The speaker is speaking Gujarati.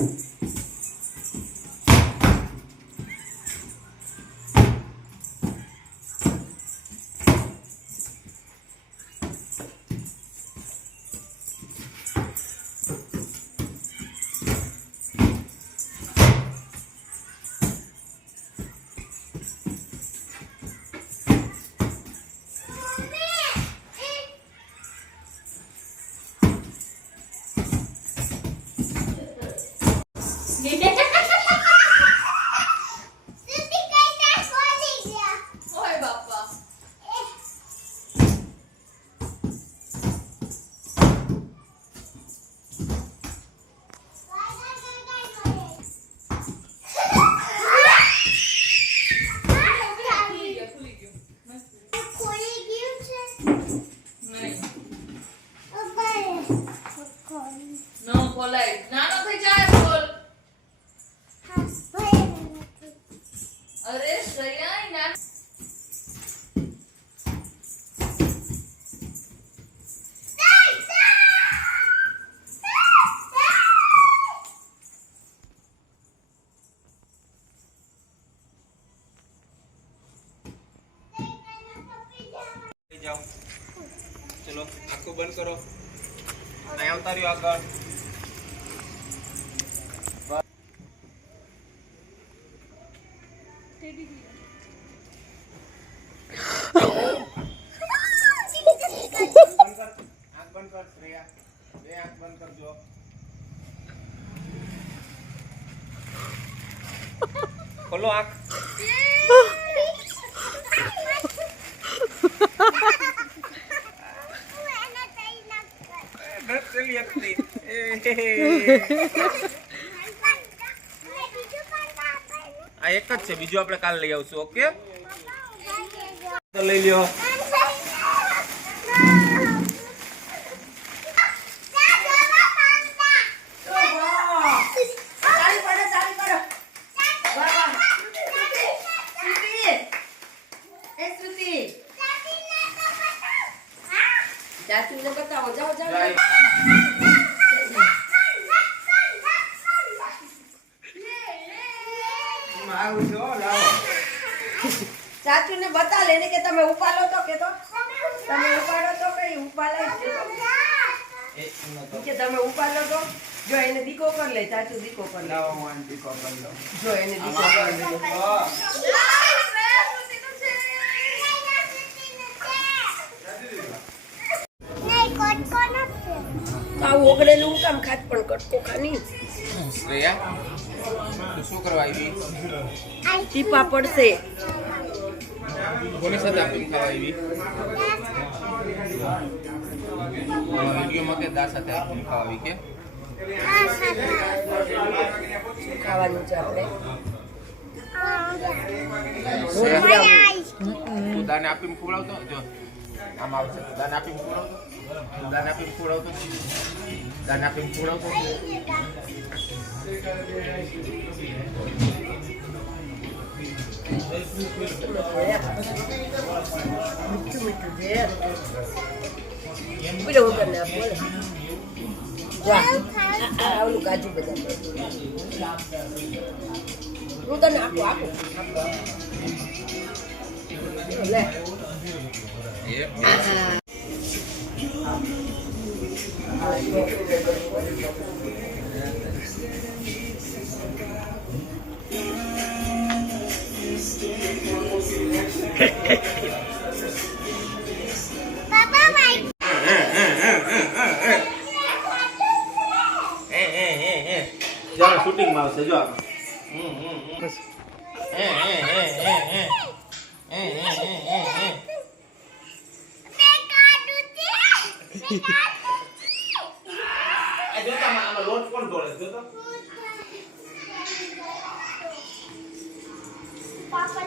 Música નો ખોલાય નાનો થઈ જાય બોલ અરે શ્રેયા ના લઈ જાઓ ચલો આંખો બંધ કરો અહીંયા આવતા રહ્યો આગળ ખોલો આંખ ડર ચલી હતી આ એક જ છે બીજું આપણે કાલ લઈ આવશું ઓકે તો લઈ લ્યો જાઓ જાઓ બતા લાવો. બતાલે એને કે તમે ઉપાડો તો કે તો. તમે ઉપાડો તો કઈ ઉપાડે જ કે તમે ઉપાડો તો. જો એને દીકો કરી લે ચાચુ દીકો કરી લાવો દીકો આંટી લો જો એને દીકો કરી લે. હા. આવું ઓગળેલું હું કામ ખાત પણ કટકો ખાની. શ્રેયા શું કરવા આવી? ટીપા પડશે. કોની સાથે આપી ખાવા આવી? વિડીયોમાં કે દા સાથે આપી ખાવા આવી કે? ખાવાનું છે આપણે? દાને આપીને ખવડાવતો? જો. આમ આવશે. દાન આપીને ખોડાવતો દાન આપીને ખોડાવતો દાન આપીને ખોડાવતો આવડું કાજુ બધા હું તને આપું. આપું. લે. Iya. Yeah. Papa main. Eh eh eh eh. Jangan shooting mau saja. Hmm hmm. Eh eh eh eh eh. Eh eh eh eh eh. આ જોતા આમાં લોટ કોણ ઢોળે? જોતો Papa,